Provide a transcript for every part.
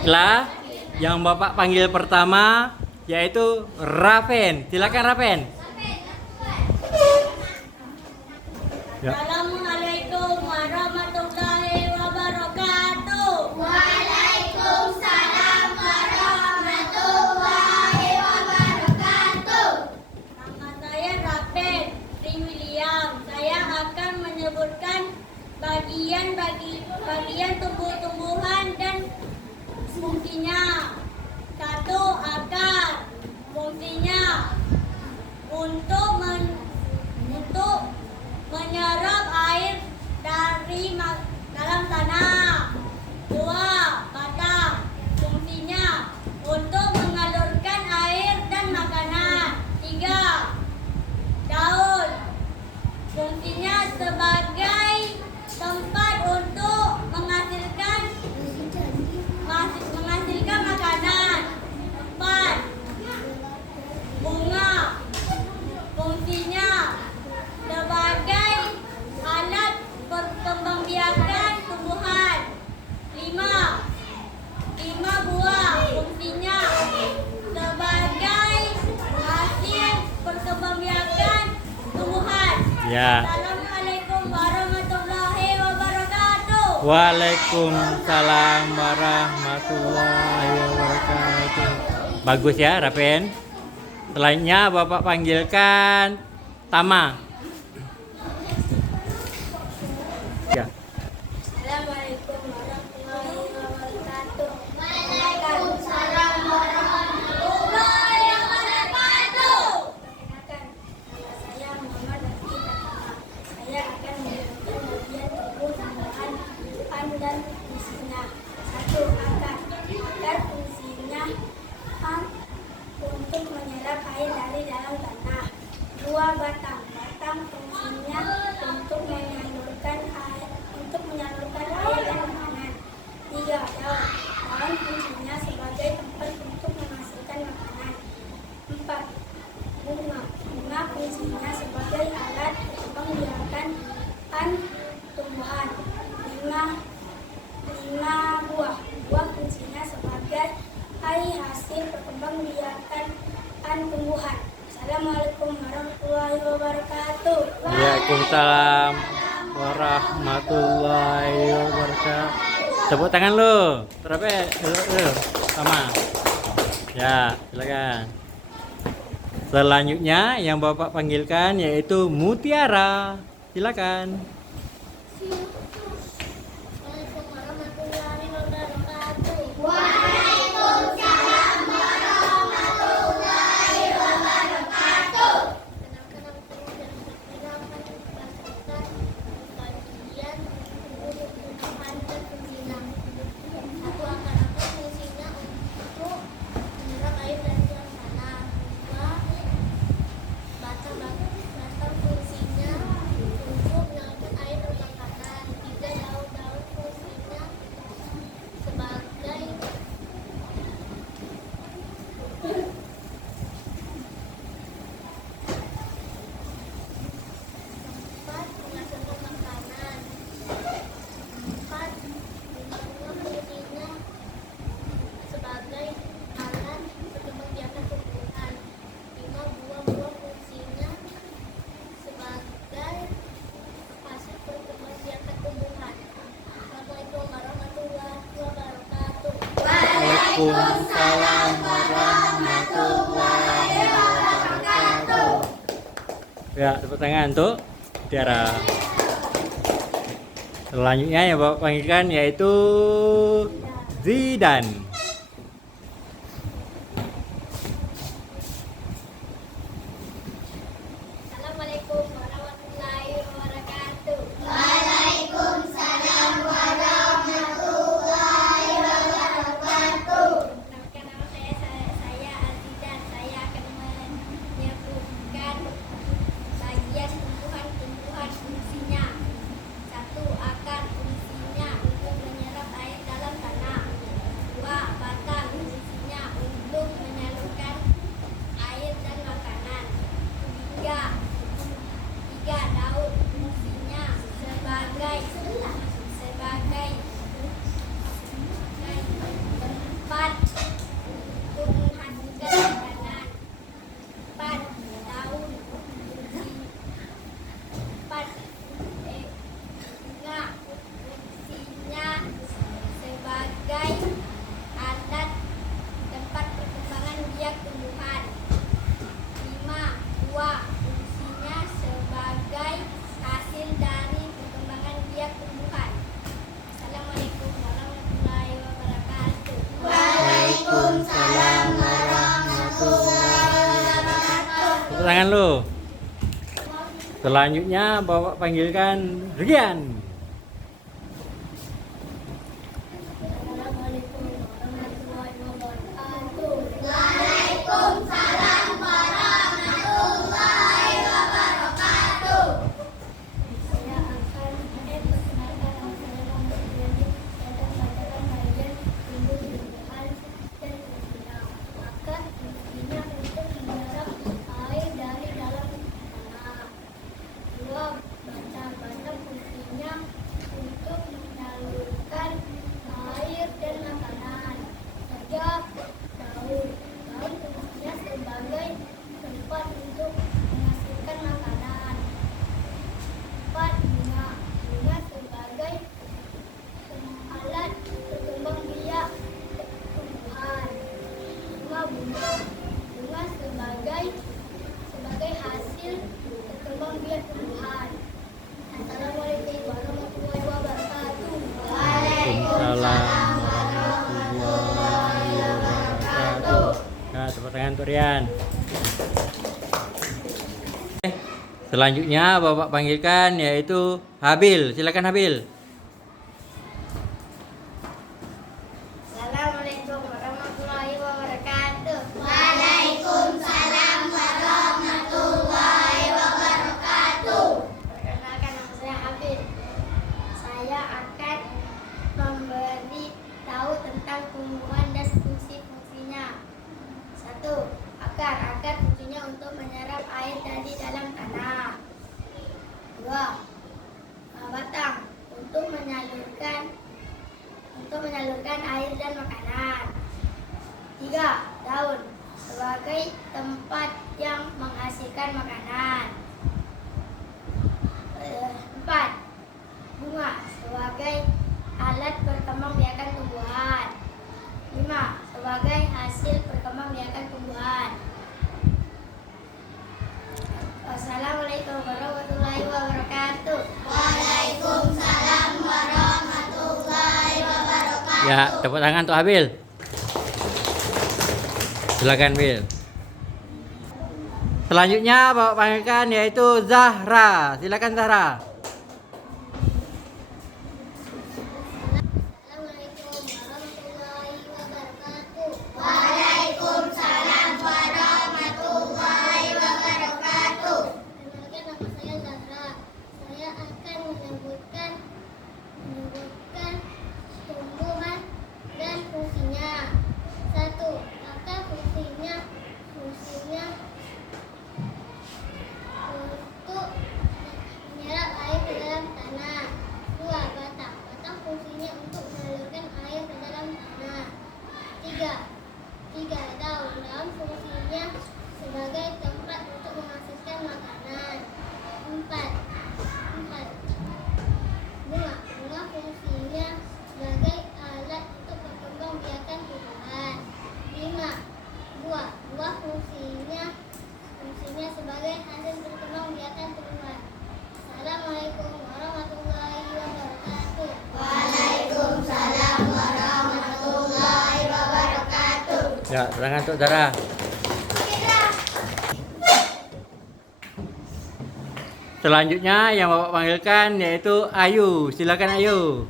Baiklah, yang Bapak panggil pertama yaitu Raven. Silakan Raven. Ya. Assalamualaikum warahmatullahi wabarakatuh. Waalaikumsalam warahmatullahi wabarakatuh. Nama saya Raven Sri William. Saya akan menyebutkan bagian tumbuh-tumbuhan dan fungsinya. 1. Akar. Fungsinya untuk menyerap air dari dalam tanah. 2. Batang. Fungsinya untuk mengalirkan air dan makanan. 3. Daun. Fungsinya sebagai tempat untuk menghasilkan makanan. 4. Bunga. Fungsinya sebagai alat perkembangbiakan tumbuhan. 5 buah. Fungsinya sebagai hasil perkembangbiakan tumbuhan. Ya. Assalamualaikum warahmatullahi wabarakatuh. Waalaikumsalam warahmatullahi wabarakatuh. Bagus ya Raven. Selanjutnya Bapak panggilkan Tama. Ya. Assalamualaikum warahmatullahi wabarakatuh. Waalaikumsalam warahmatullahi wabarakatuh. Perkenalkan, nama saya Muhammad Raffi Pratama. Saya akan menjelaskan bagian tumbuh-tumbuhan dan fungsinya. 1. Akar. Akar fungsinya untuk menyerap air dari dalam tanah. 2. Batang. Batang fungsinya untuk menyalurkan air dan makanan. 3. Daun. Daun fungsinya sebagai tempat untuk menghasilkan makanan. 4. Bunga. Bunga fungsinya sebagai alat perkembangbiakan tumbuhan. 5 buah. Buah fungsinya sebagai hasil perkembangbiakan tumbuhan. Assalamualaikum warahmatullahi wabarakatuh. Waalaikumsalam warahmatullahi wabarakatuh. Tepuk tangan lu. Raven, sama. Ya, silakan. Selanjutnya yang Bapak panggilkan yaitu Mutiara. Silakan. Waalaikumsalam warahmatullahi wabarakatuh. Waalaikumsalam warahmatullahi wabarakatuh. Ya, tepuk tangan untuk Mutiara. Selanjutnya yang Bapak panggilkan yaitu Zidan. Assalamualaikum warahmatullahi wabarakatuh. Waalaikumsalam warahmatullahi wabarakatuh. Perkenalkan, nama saya Azidan. Saya akan menyebutkan bagian tumbuhan fungsinya. 1. Akar fungsinya untuk menyerap air dalam tanah. 2. Dua, fungsinya sebagai hasil dari perkembangan biak tumbuhan. Assalamualaikum warahmatullahi wabarakatuh. Waalaikumsalam warahmatullahi wabarakatuh. Tepuk tangan lu. Selanjutnya Bapak panggilkan Rian. Assalamualaikum warahmatullahi wabarakatuh. Waalaikumsalam warahmatullahi wabarakatuh. Saya akan perkenalkan nama saya Muhammad Riani. Saya akan membacakan bagian tumbuh-tumbuhan dan fungsinya. Maka fungsinya untuk menyerap air dari dalam tanah. Dua, batang fungsinya untuk menyalurkan air dan makanan. Tiga, daun fungsinya sebagai tempat untuk menghasilkan makanan. Empat, bunga sebagai alat berkembang biak tumbuhan. Lima, bunga sebagai hasil berkembang biak tumbuhan. Assalamualaikum warahmatullahi wabarakatuh. Waalaikumsalam warahmatullahi wabarakatuh. Nah, tepuk tangan untuk Rian. Selanjutnya Bapak panggilkan yaitu Habil. Silakan Habil. Assalamualaikum warahmatullahi wabarakatuh. Waalaikumsalam warahmatullahi wabarakatuh. Perkenalkan, nama saya Habib. Saya akan memberi tahu tentang tumbuhan dan fungsi-fungsinya. Satu, akar fungsinya untuk menyerap air dari dalam tanah. Dua, batang untuk menyalurkan air dan makanan. Tiga, daun sebagai tempat yang menghasilkan makanan. Empat, bunga sebagai alat perkembangbiakan tumbuhan. Lima, sebagai hasil perkembangbiakan tumbuhan. Wassalamualaikum warahmatullahi wabarakatuh. Waalaikumsalam warahmatullahi wabarakatuh. Ya, tepuk tangan untuk Habil. Silakan Bil. Selanjutnya Bapak panggilkan yaitu Zahra. Silakan Zahra. Assalamualaikum warahmatullahi wabarakatuh. Waalaikumsalam warahmatullahi wabarakatuh. Perkenalkan, nama saya Zahra. Saya akan menyebutkan tumbuhan dan fungsinya. Satu, akar fungsinya untuk menyerap air ke dalam tanah. Dua, batang fungsinya untuk mengalirkan air ke dalam tanah. Tiga, daun fungsinya sebagai tempat untuk menghasilkan makanan. Empat, bunga fungsinya sebagai alat untuk perkembangbiakan tumbuhan. Lima, buah fungsinya sebagai hasil perkembangbiakan tumbuhan. Assalamualaikum warahmatullahi wabarakatuh. Waalaikumsalam warahmatullahi wabarakatuh. Ya, tangan untuk Zahra. Selanjutnya yang Bapak panggilkan yaitu Ayu. Silakan Ayu.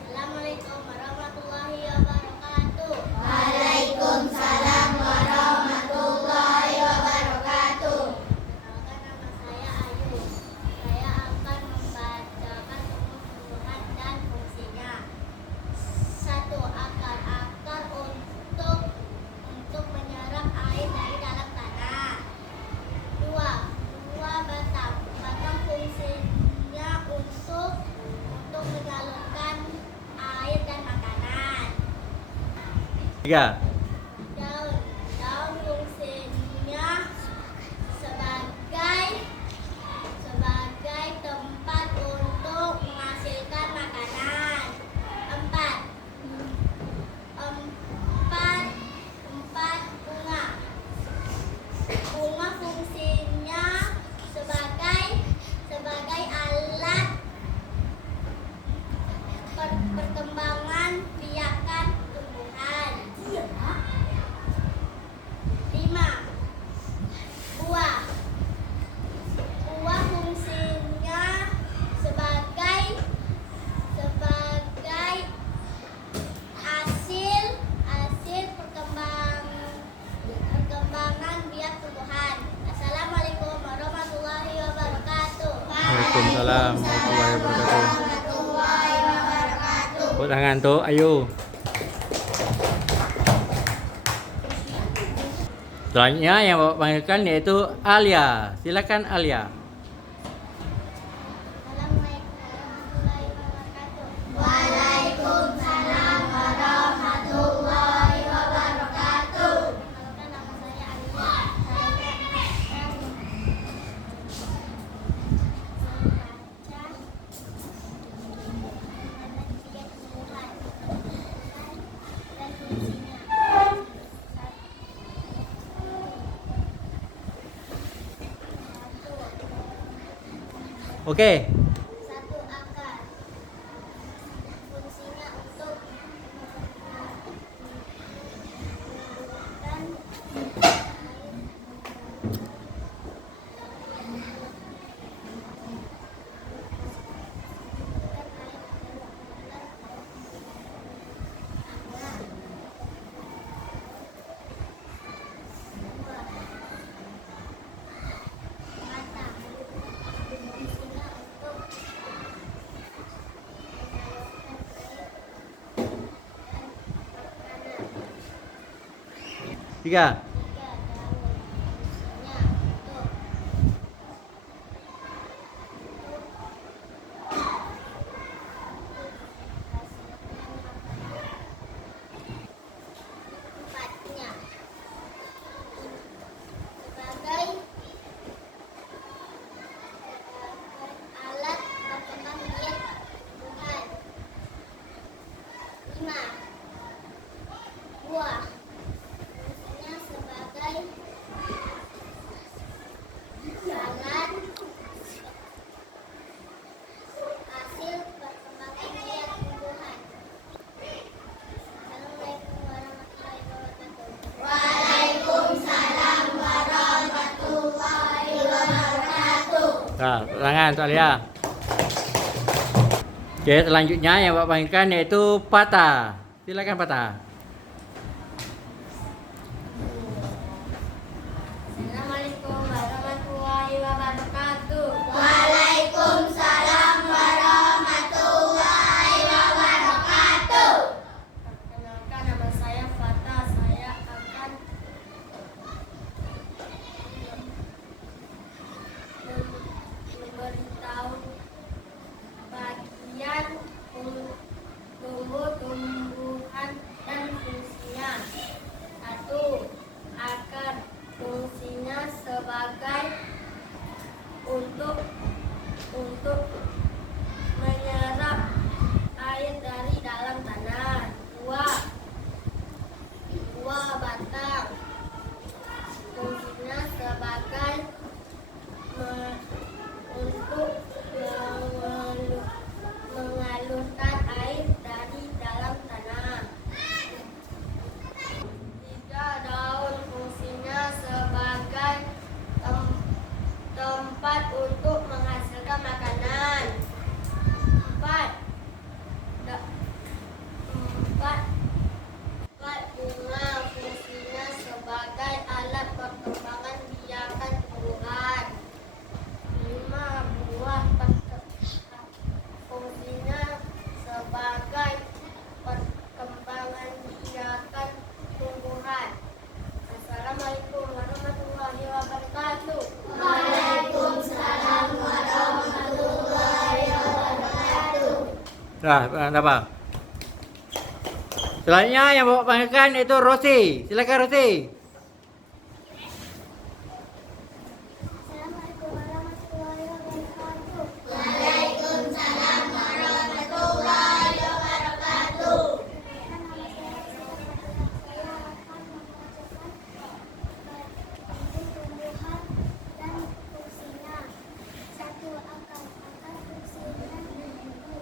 Assalamualaikum warahmatullahi wabarakatuh. Waalaikumsalam warahmatullahi wabarakatuh. Perkenalkan, nama saya Ayu. Saya akan membacakan tumbuhan dan fungsinya. Satu, akar untuk menyerap air dari dalam tanah. Dua, batang fungsinya untuk menyalurkan air dan makanan. Tiga. Daun fungsinya sebagai tempat untuk menghasilkan makanan. Empat, Waalaikumsalam warahmatullahi wabarakatuh. warahmatullahi wabarakatuh. Tepuk tangan tuh, ayo. Selanjutnya yang Bapak panggilkan yaitu Alia. Silakan Alia. Assalamualaikum warahmatullahi wabarakatuh. Waalaikumsalam warahmatullahi wabarakatuh. Perkenalkan, nama saya Alia. Saya akan membaca dan fungsinya. Oke. Satu, akar. Fungsinya untuk mengalirkan Tiga. sebagai alat perkembang biak tumbuhan. 5. Buah. Fungsinya sebagai alat hasil perkembangan biak tumbuhan. Assalamualaikum warahmatullahi wabarakatuh. Waalaikumsalam warahmatullahi wabarakatuh. Nah, tangan tuh Alia. Oke, selanjutnya yang Bapak panggilkan yaitu Patah. Silakan Patah. Assalamualaikum warahmatullahi wabarakatuh. Waalaikumsalam warahmatullahi wabarakatuh. Perkenalkan, nama saya Fatah. Saya akan memberitahu bagian tumbuh-tumbuhan dan fungsinya. 1. Akar. Fungsinya sebagai untuk menyerap air dari dalam tanah. 2. Buah batang. Fungsinya sebagai untuk mengalirkan air dari dalam tanah. 3. Daun. Fungsinya sebagai tempat untuk menghasilkan makanan. 4. Bunga. Fungsinya sebagai alat perkembangan biakan tumbuhan. 5. Buah. Fungsinya sebagai perkembangan biakan tumbuhan. Assalamualaikum warahmatullahi wabarakatuh. Waalaikumsalam warahmatullahi wabarakatuh. Nah, apa? Selanjutnya yang Bapak panggilkan yaitu Rosi. Silakan Rosi. Assalamualaikum warahmatullahi wabarakatuh. Waalaikumsalam warahmatullahi wabarakatuh. Nama saya saya akan membacakan tumbuh-tumbuhan dan fungsinya. 1. Akar. Akar fungsinya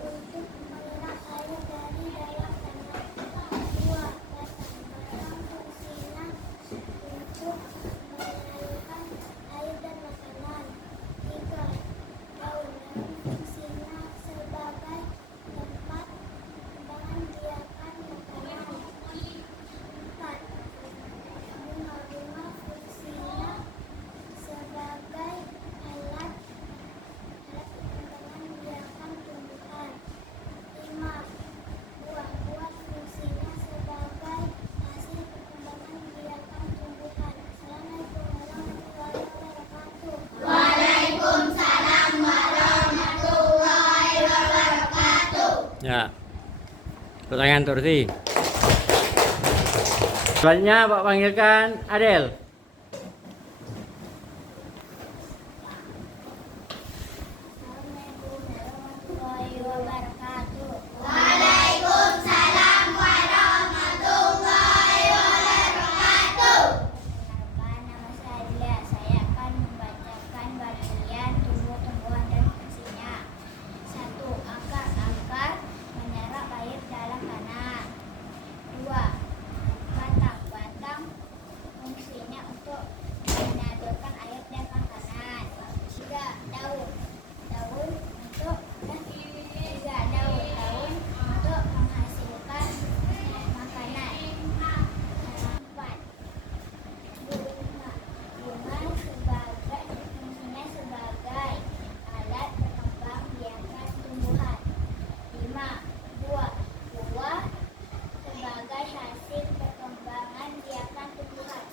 untuk menyerap air dari dalam tanah. 2. Batang. Batang fungsinya Ya. Pertanyaan Tursi. Selanjutnya Pak panggilkan Adel. Assalamualaikum warahmatullahi wabarakatuh. Waalaikumsalam warahmatullahi wabarakatuh. Perkenalkan, nama saya Adila. Saya akan membacakan bagian tumbuh-tumbuhan dan fungsinya. 1. Akar menyerap air dalam tanah. 2. Batang fungsinya untuk menyalurkan air dan makanan. 3. Daun untuk menghasilkan makanan. 4. Bunga fungsinya sebagai alat berkembang biakan tumbuhan. 5. Buah sebagai hasil perkembangan biakan tumbuhan.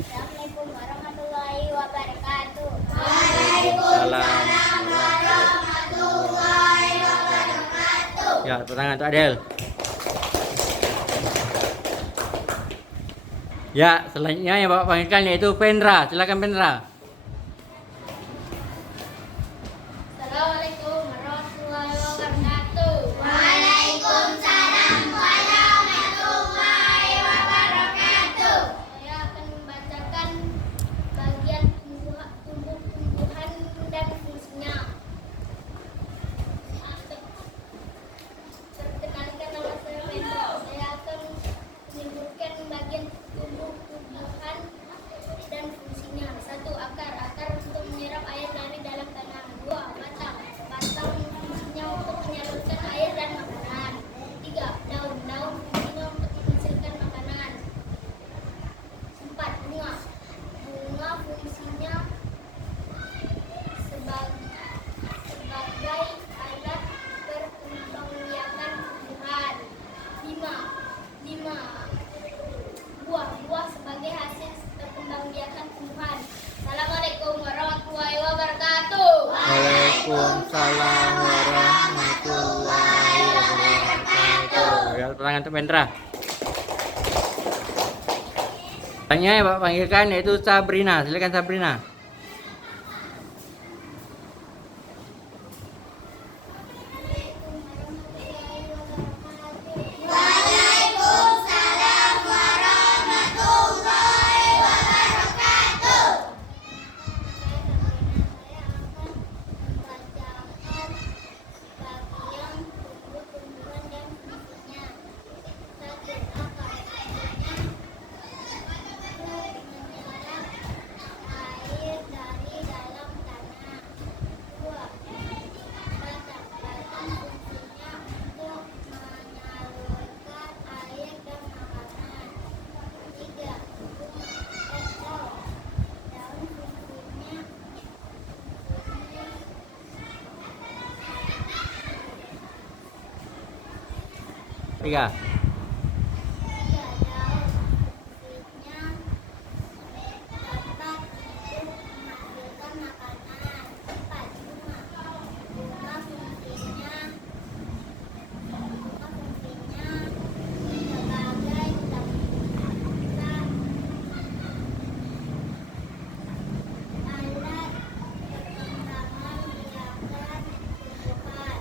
Assalamualaikum warahmatullahi wabarakatuh. Waalaikumsalam warahmatullahi wabarakatuh. Ya, pertanyaan untuk Adel. Ya, selanjutnya yang Bapak panggilkan yaitu Vendra. Silakan Vendra. Assalamualaikum warahmatullahi wabarakatuh. Waalaikumsalam warahmatullahi wabarakatuh. Saya akan membacakan bagian tumbuh-tumbuhan dan fungsinya. Perkenalkan, nama saya Vendra. Saya akan menyebutkan bagian tumbuh-tumbuhan dan fungsinya. 1. Akar untuk menyerap air dari dalam tanah. 2. Batang fungsinya untuk menyalurkan air dan makanan. 3. Daun fungsinya untuk menghasilkan makanan. 4. Bunga fungsinya sebagai alat perkembangbiakan tumbuhan. 5. Buah sebagai hasil perkembangbiakan tumbuhan. Assalamualaikum warahmatullahi wabarakatuh. Waalaikumsalam warahmatullahi wabarakatuh. Ya, pertanyaan untuk Vendra. Selanjutnya yang Bapak panggilkan yaitu Sabrina. Silakan Sabrina. Waalaikumsalam warahmatullahi wabarakatuh. Saya akan membacakan bagian tumbuh-tumbuhan dan fungsinya. 1. Akar fungsinya menyerap air dari dalam tanah. 2. Batang fungsinya untuk menyalurkan air dan makanan. 3. Daun fungsinya Tiga. daun fungsinya dapat untuk menghasilkan makanan. 4. Bunga fungsinya sebagai alat perkembangan biakan tumbuhan.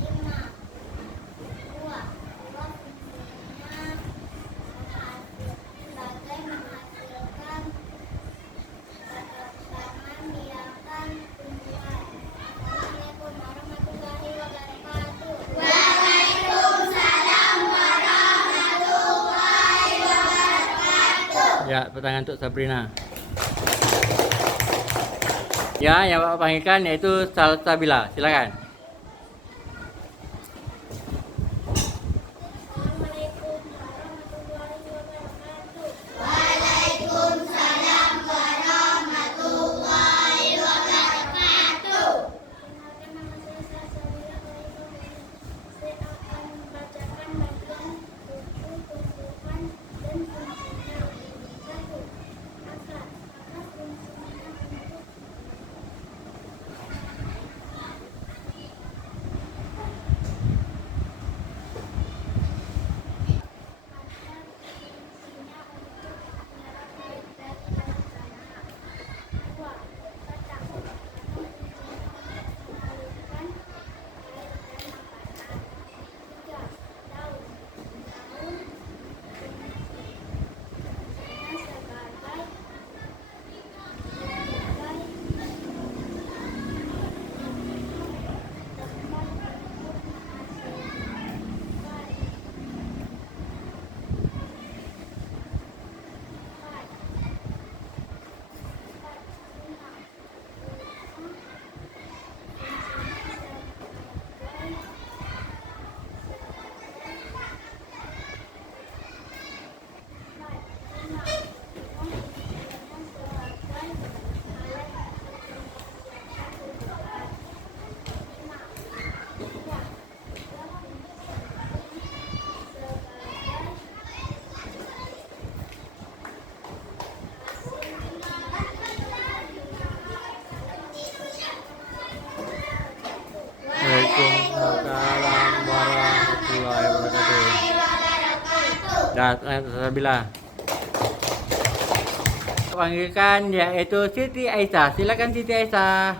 5. Buah fungsinya sebagai menghasilkan perkembangan biakan tumbuhan. Assalamualaikum warahmatullahi wabarakatuh. Waalaikumsalam warahmatullahi wabarakatuh. Ya, pertanyaan untuk Sabrina. Ya, yang Bapak panggilkan yaitu Salsabila. Silakan. Assalamualaikum warahmatullahi wabarakatuh. Waalaikumsalam warahmatullahi wabarakatuh. Perkenalkan, nama saya Salsabila. Saya akan membacakan bagian tumbuh-tumbuhan dan fungsinya. 1. Akar fungsinya untuk Ya, Salsabila. Panggilkan yaitu Siti Aisyah. Silakan Siti Aisyah.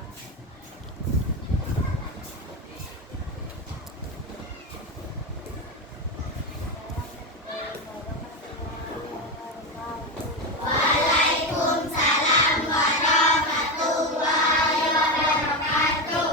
Waalaikumsalam warahmatullahi wabarakatuh.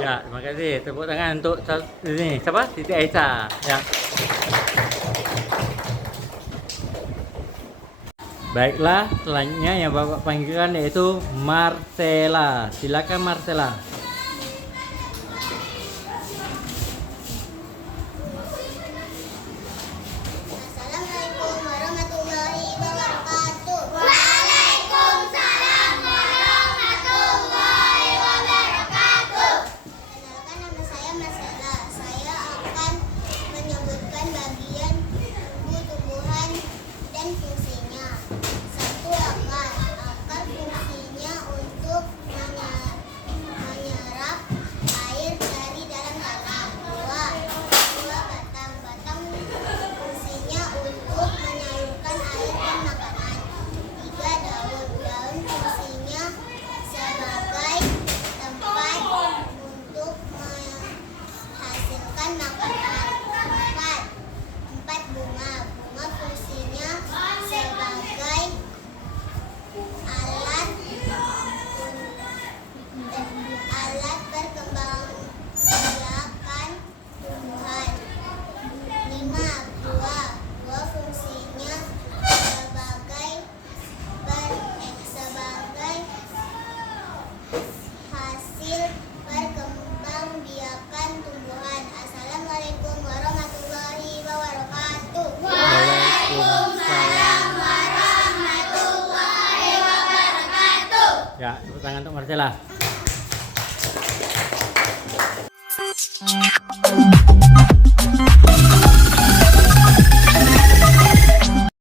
Ya, terima kasih. Tepuk tangan untuk ini siapa? Siti Aisyah. Ya. Baiklah, selanjutnya yang Bapak panggilkan yaitu Marcella. Silakan Marcella. Assalamualaikum warahmatullahi wabarakatuh. Waalaikumsalam warahmatullahi wabarakatuh. Kenalkan, nama saya Marcella. Saya akan menyebutkan bagian tubuh tumbuhan dan fungsinya. Satu, akar. Akar fungsinya untuk menyerap air dari dalam tanah. Dua, batang. Batang fungsinya untuk menyalurkan air dan makanan. Tiga, daun. Daun fungsinya sebagai tempat untuk menghasilkan makanan. Empat, bunga. Bunga fungsinya sebagai alat perkembangbiakan tumbuhan. Lima, buah. Buah fungsinya sebagai hasil perkembangbiakan tumbuhan. Assalamualaikum warahmatullahi wabarakatuh. Waalaikumsalam warahmatullahi wabarakatuh. Ya, tepuk tangan untuk Marcella.